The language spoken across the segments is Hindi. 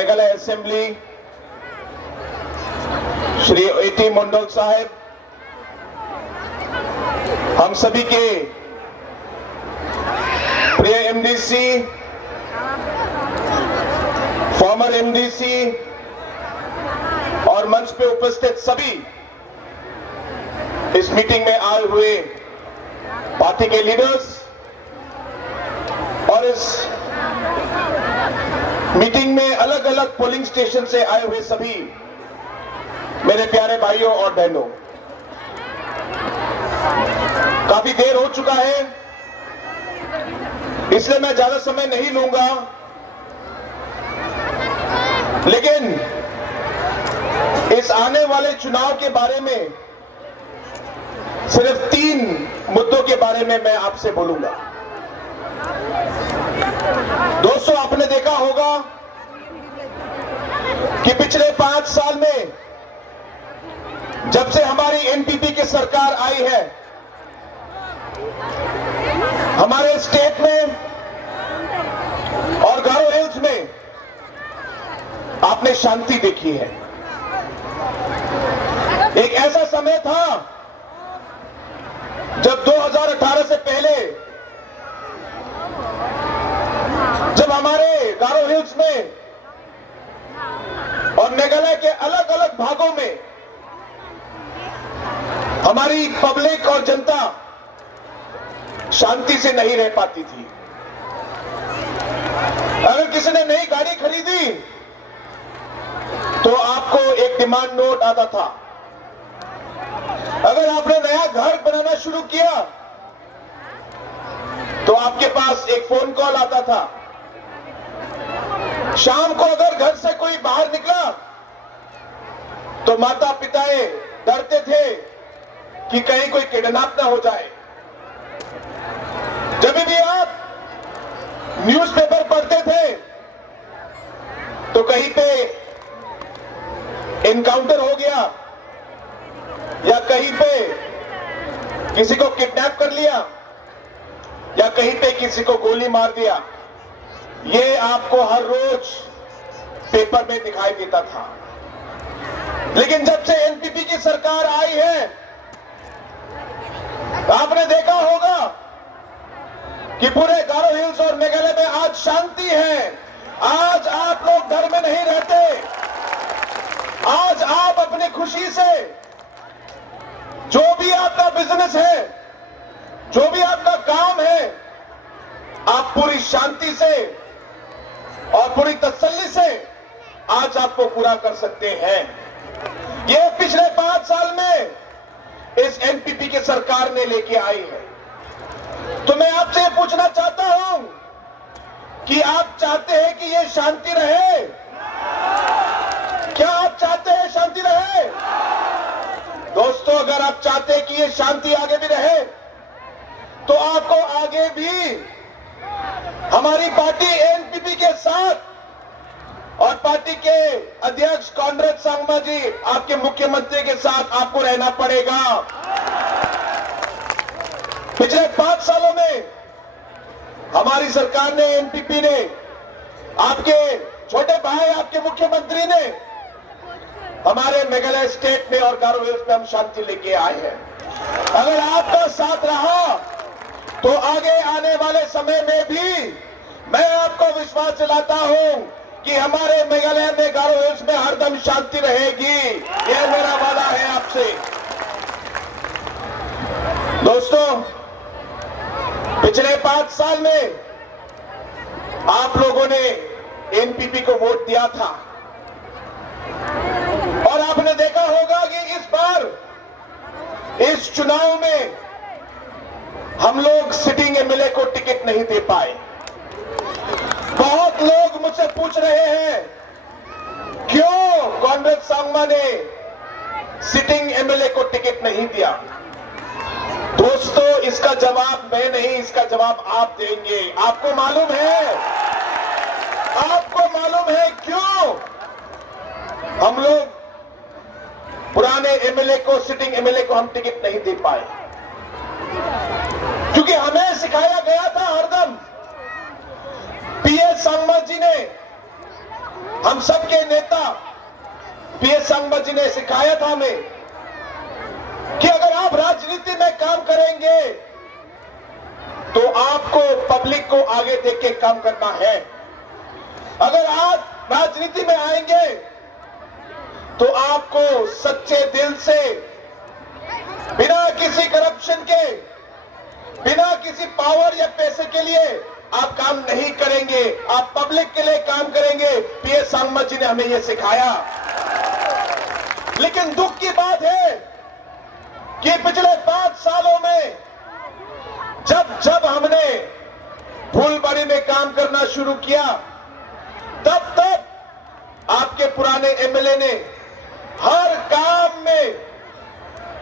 मेघालय असेंबली श्री एटी मंडल साहब, हम सभी के प्रिय एमडीसी, फॉर्मर एमडीसी और मंच पे उपस्थित सभी इस मीटिंग में आए हुए पार्टी के लीडर्स और इस मीटिंग में अलग अलग पोलिंग स्टेशन से आए हुए सभी मेरे प्यारे भाइयों और बहनों, काफी देर हो चुका है, इसलिए मैं ज्यादा समय नहीं लूंगा। लेकिन इस आने वाले चुनाव के बारे में सिर्फ 3 मुद्दों के बारे में मैं आपसे बोलूंगा। दोस्तों, आपने देखा होगा कि पिछले 5 साल में जब से हमारी एनपीपी की सरकार आई है, हमारे स्टेट में और गारो हिल्स में आपने शांति देखी है। एक ऐसा समय था जब 2018 से पहले जब हमारे गारो हिल्स में और मेघालय के अलग अलग भागों में हमारी पब्लिक और जनता शांति से नहीं रह पाती थी। अगर किसी ने नई गाड़ी खरीदी तो आपको एक डिमांड नोट आता था। अगर आपने नया घर बनाना शुरू किया तो आपके पास एक फोन कॉल आता था। शाम को अगर घर से कोई बाहर निकला तो माता पिताएं डरते थे कि कहीं कोई किडनैप ना हो जाए। जब भी आप न्यूज़पेपर पढ़ते थे तो कहीं पे एनकाउंटर हो गया या कहीं पे किसी को किडनैप कर लिया या कहीं पे किसी को गोली मार दिया, ये आपको हर रोज पेपर में दिखाई देता था। लेकिन जब से एनपीपी की सरकार आई है, आपने देखा होगा कि पूरे गारो हिल्स और मेघालय में आज शांति है। आज आप लोग घर में नहीं रहते। आज आप अपनी खुशी से जो भी आपका बिजनेस है, जो भी आपका काम है, आप पूरी शांति से और पूरी तसल्ली से आज आपको पूरा कर सकते हैं। ये पिछले 5 साल में इस एनपीपी की सरकार ने लेके आई है। तो मैं आपसे ये पूछना चाहता हूं कि आप चाहते हैं कि ये शांति रहे? क्या आप चाहते हैं शांति रहे? दोस्तों, अगर आप चाहते हैं कि ये शांति आगे भी रहे तो आपको आगे भी हमारी पार्टी एनपीपी के साथ और पार्टी के अध्यक्ष कॉनरेड सांगमा जी, आपके मुख्यमंत्री के साथ आपको रहना पड़ेगा। पिछले 5 सालों में हमारी सरकार ने, एनपीपी ने, आपके छोटे भाई, आपके मुख्यमंत्री ने हमारे मेघालय स्टेट में और गारो हिल्स में हम शांति लेके आए हैं। अगर आपका साथ रहा तो आगे आने वाले समय में भी मैं आपको विश्वास दिलाता हूं कि हमारे मेघालय में गारो हिल्स में हरदम शांति रहेगी। यह मेरा वादा है आपसे। दोस्तों, पिछले 5 साल में आप लोगों ने एनपीपी को वोट दिया था और आपने देखा होगा कि इस बार इस चुनाव में हम लोग सिटिंग एमएलए को टिकट नहीं दे पाए। बहुत लोग मुझसे पूछ रहे हैं क्यों कॉनरेड सांगमा ने सिटिंग एमएलए को टिकट नहीं दिया। दोस्तों, इसका जवाब मैं नहीं, इसका जवाब आप देंगे। आपको मालूम है, आपको मालूम है क्यों हम लोग पुराने एमएलए को, सिटिंग एमएलए को हम टिकट नहीं दे पाए? क्योंकि हमें सिखाया गया था हरदम, पीएस सांगमा जी ने हम सबके नेता PS संगमा जी ने सिखाया था हमें कि अगर आप राजनीति में काम करेंगे तो आपको पब्लिक को आगे देख के काम करना है। अगर आप राजनीति में आएंगे तो आपको सच्चे दिल से, बिना किसी करप्शन के, बिना किसी पावर या पैसे के लिए आप काम नहीं करेंगे, आप पब्लिक के लिए काम करेंगे। PS संगमा जी ने हमें यह सिखाया। लेकिन दुख की बात है कि पिछले 5 सालों में जब हमने फूलबाड़ी में काम करना शुरू किया, तब आपके पुराने MLA ने हर काम में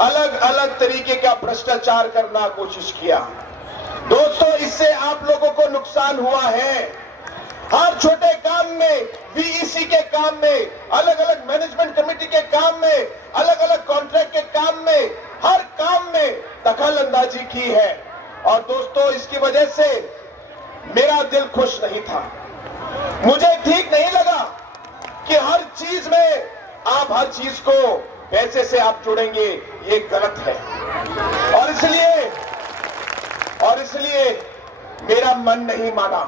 अलग अलग तरीके का भ्रष्टाचार करना कोशिश किया। दोस्तों, इससे आप लोगों को नुकसान हुआ है। हर छोटे काम में, VEC के काम में, अलग अलग मैनेजमेंट कमेटी के काम में, अलग अलग कॉन्ट्रैक्ट के काम में, हर काम में दखल अंदाजी की है। और दोस्तों, इसकी वजह से मेरा दिल खुश नहीं था। मुझे ठीक नहीं लगा कि हर चीज में आप हर चीज को पैसे से आप जोड़ेंगे, ये गलत है। और इसलिए मेरा मन नहीं माना।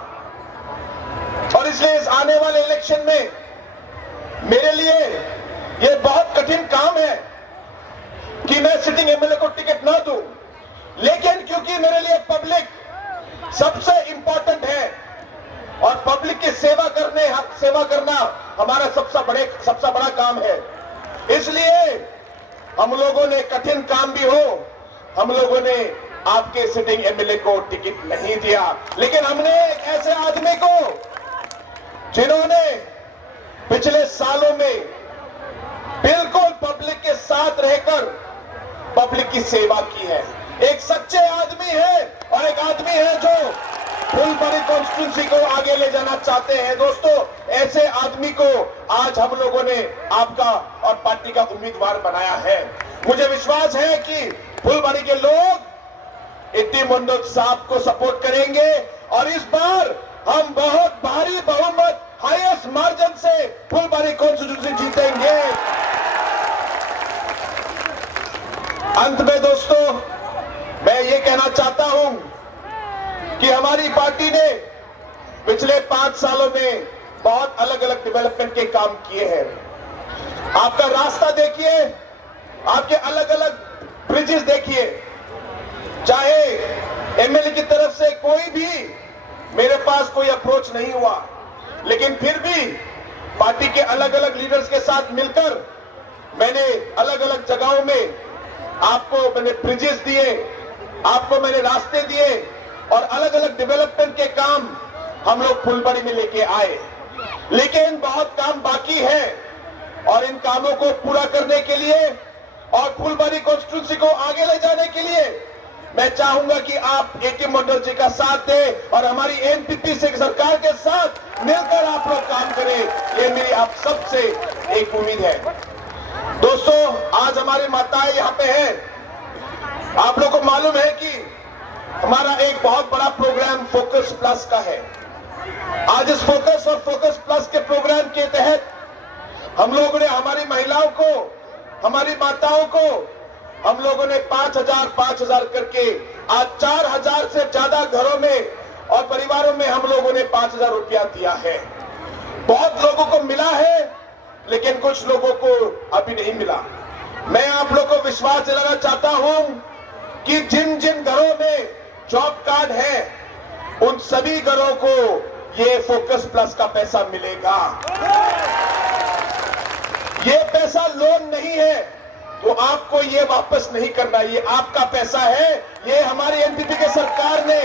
और इसलिए इस आने वाले इलेक्शन में मेरे लिए ये बहुत कठिन काम है कि मैं सिटिंग MLA को टिकट ना दूं, लेकिन क्योंकि मेरे लिए पब्लिक सबसे इंपॉर्टेंट है और पब्लिक की सेवा करना हमारा सबसे बड़ा काम है, इसलिए हम लोगों ने, कठिन काम भी हो, हम लोगों ने आपके सिटिंग MLA को टिकट नहीं दिया। लेकिन हमने एक ऐसे आदमी को, जिन्होंने पिछले सालों में बिल्कुल पब्लिक के साथ रहकर पब्लिक की सेवा की है, एक सच्चे आदमी है और एक आदमी है जो फुलबाड़ी कॉन्स्टिट्यूंसी को आगे ले जाना चाहते हैं। दोस्तों, ऐसे आदमी को आज हम लोगों ने आपका और पार्टी का उम्मीदवार बनाया है। मुझे विश्वास है कि फुलबाड़ी के लोग इट्टी मंडल साहब को सपोर्ट करेंगे और इस बार हम बहुत भारी बहुमत, हाईएस्ट मार्जिन से फुलबाड़ी कॉन्स्टिट्यूंसी जीतेंगे। अंत में दोस्तों, मैं ये कहना चाहता हूं कि हमारी पार्टी ने पिछले 5 सालों में बहुत अलग अलग डेवलपमेंट के काम किए हैं। आपका रास्ता देखिए, आपके अलग अलग ब्रिजेस देखिए, चाहे MLA की तरफ से कोई भी मेरे पास कोई अप्रोच नहीं हुआ, लेकिन फिर भी पार्टी के अलग अलग लीडर्स के साथ मिलकर मैंने अलग अलग जगहों में आपको मैंने ब्रिजेस दिए, आपको मैंने रास्ते दिए और अलग अलग डेवलपमेंट के काम हम लोग फुलबाड़ी में लेके आए। लेकिन बहुत काम बाकी है और इन कामों को पूरा करने के लिए और फुलबाड़ी कॉन्स्टिट्यूंसी को आगे ले जाने के लिए मैं चाहूंगा कि आप AK मंडल जी का साथ दें और हमारी NPP से सरकार के साथ मिलकर आप लोग काम करें, ये मेरी आप सबसे एक उम्मीद है। दोस्तों, आज हमारी माताएं यहाँ पे हैं। आप लोग को मालूम है कि हमारा एक बहुत बड़ा प्रोग्राम फोकस प्लस का है। आज इस फोकस और फोकस प्लस के प्रोग्राम के तहत हम लोगों ने हमारी महिलाओं को, हमारी माताओं को हम लोगों ने 5,000 करके आज 4,000 से ज्यादा घरों में और परिवारों में हम लोगों ने 5,000 रुपया दिया है। बहुत लोगों को मिला है, लेकिन कुछ लोगों को अभी नहीं मिला। मैं आप लोगों को विश्वास दिलाना चाहता हूं कि जिन जिन घरों में जॉब कार्ड है, उन सभी घरों को ये फोकस प्लस का पैसा मिलेगा। ये पैसा लोन नहीं है, तो आपको ये वापस नहीं करना, ये आपका पैसा है, ये हमारी NPP के सरकार ने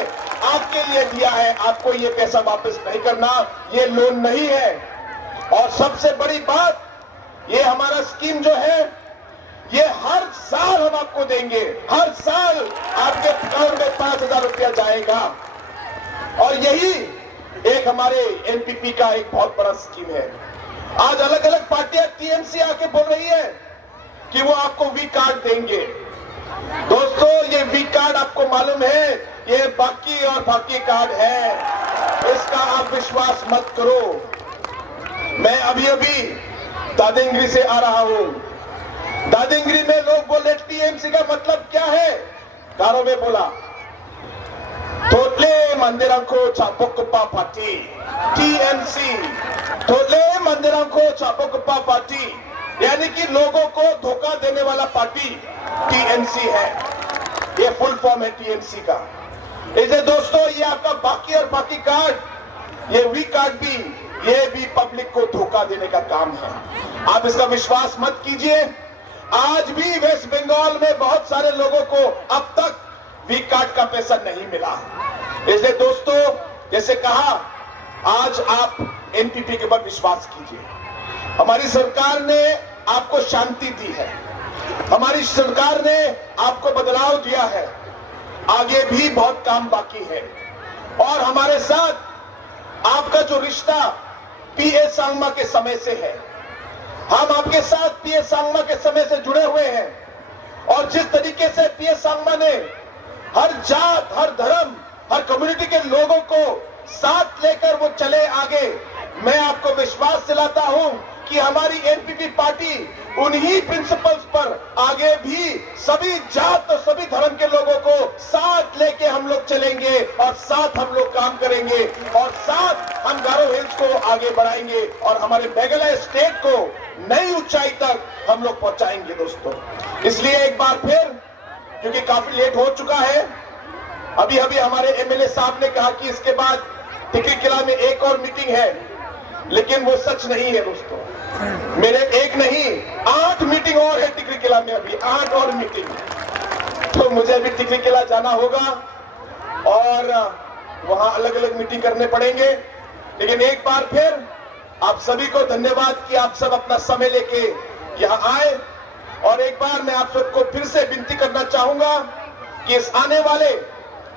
आपके लिए दिया है, आपको ये पैसा वापस नहीं करना, ये लोन नहीं है। और सबसे बड़ी बात, ये हमारा स्कीम जो है, ये हर साल हम आपको देंगे, हर साल आपके अकाउंट में 5,000 रुपया जाएगा। और यही एक हमारे NPP का एक बहुत बड़ा स्कीम है। आज अलग अलग पार्टियां TMC आके बोल रही है कि वो आपको वी कार्ड देंगे। दोस्तों, ये वी कार्ड आपको मालूम है, ये बाकी और फाकी कार्ड है, इसका आप विश्वास मत करो। मैं अभी अभी दादेंगरी से आ रहा हूं। दादेंगरी में लोग बोले टीएमसी का मतलब क्या है? गारों में बोला थोटले मंदिरों को चापोकप्पा पार्टी, टीएमसी, थोटले मंदिरों को चापोकप्पा पार्टी, यानी कि लोगों को धोखा देने वाला पार्टी टीएमसी है। ये फुल फॉर्म है टीएमसी का। इसलिए दोस्तों, ये आपका बाकी और बाकी कार्ड, ये वी कार्ड भी, ये भी पब्लिक को धोखा देने का काम है। आप इसका विश्वास मत कीजिए। आज भी वेस्ट बंगाल में बहुत सारे लोगों को अब तक वी कार्ड का पैसा नहीं मिला। इसलिए दोस्तों, जैसे कहा, आज आप एनपीपी के ऊपर विश्वास कीजिए। हमारी सरकार ने आपको शांति दी है, हमारी सरकार ने आपको बदलाव दिया है। आगे भी बहुत काम बाकी है और हमारे साथ आपका जो रिश्ता पीए सांगमा के समय से है, हम आपके साथ पीए सांगमा के समय से जुड़े हुए हैं। और जिस तरीके से पीए सांगमा ने हर जात, हर धर्म, हर कम्युनिटी के लोगों को साथ लेकर वो चले आगे, मैं आपको विश्वास दिलाता हूं कि हमारी एनपीपी पार्टी उन्हीं प्रिंसिपल्स पर आगे भी सभी जात और सभी धर्म के लोगों को साथ लेके हम लोग चलेंगे और साथ हम लोग काम करेंगे और साथ हम गारो हिल्स को आगे बढ़ाएंगे और हमारे मेघालय स्टेट को नई ऊंचाई तक हम लोग पहुंचाएंगे दोस्तों। इसलिए एक बार फिर, क्योंकि काफी लेट हो चुका है, अभी अभी हमारे एमएलए साहब ने कहा कि इसके बाद टिकरी किला में एक और मीटिंग है, लेकिन वो सच नहीं है दोस्तों। मेरे एक नहीं 8 मीटिंग और है टिकरी किला में, अभी 8 और मीटिंग। तो मुझे अभी टिकरी किला जाना होगा और वहां अलग अलग मीटिंग करने पड़ेंगे। लेकिन एक बार फिर आप सभी को धन्यवाद कि आप सब अपना समय लेके यहाँ आए। और एक बार मैं आप सबको फिर से विनती करना चाहूंगा कि इस आने वाले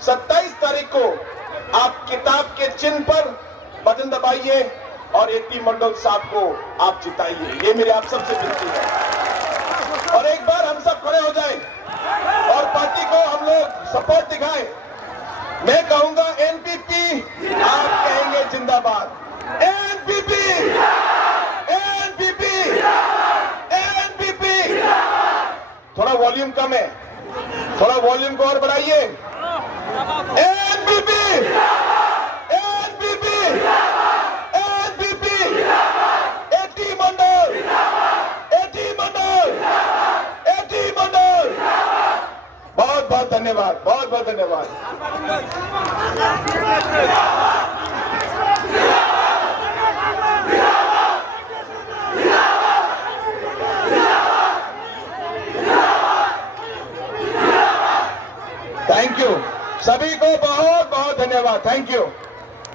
27 तारीख को आप किताब के चिन्ह पर बटन दबाइए और एटी मंडल साहब को आप जिताइए। ये मेरी आप सबसे विनती है। और एक बार हम सब खड़े हो जाएं और पार्टी को हम लोग सपोर्ट दिखाएं। मैं कहूंगा एनपीपी, आप कहेंगे जिंदाबाद। NPP, NPP, NPP. थोड़ा वॉल्यूम कम है, थोड़ा वॉल्यूम को और बढ़ाइए। एनपीपी, एनपीपी, एनपीपी, एटी मंडल, एटी मंडल, एटी मंडल। बहुत बहुत धन्यवाद, बहुत बहुत धन्यवाद। थैंक यू, सभी को बहुत बहुत धन्यवाद। Thank you.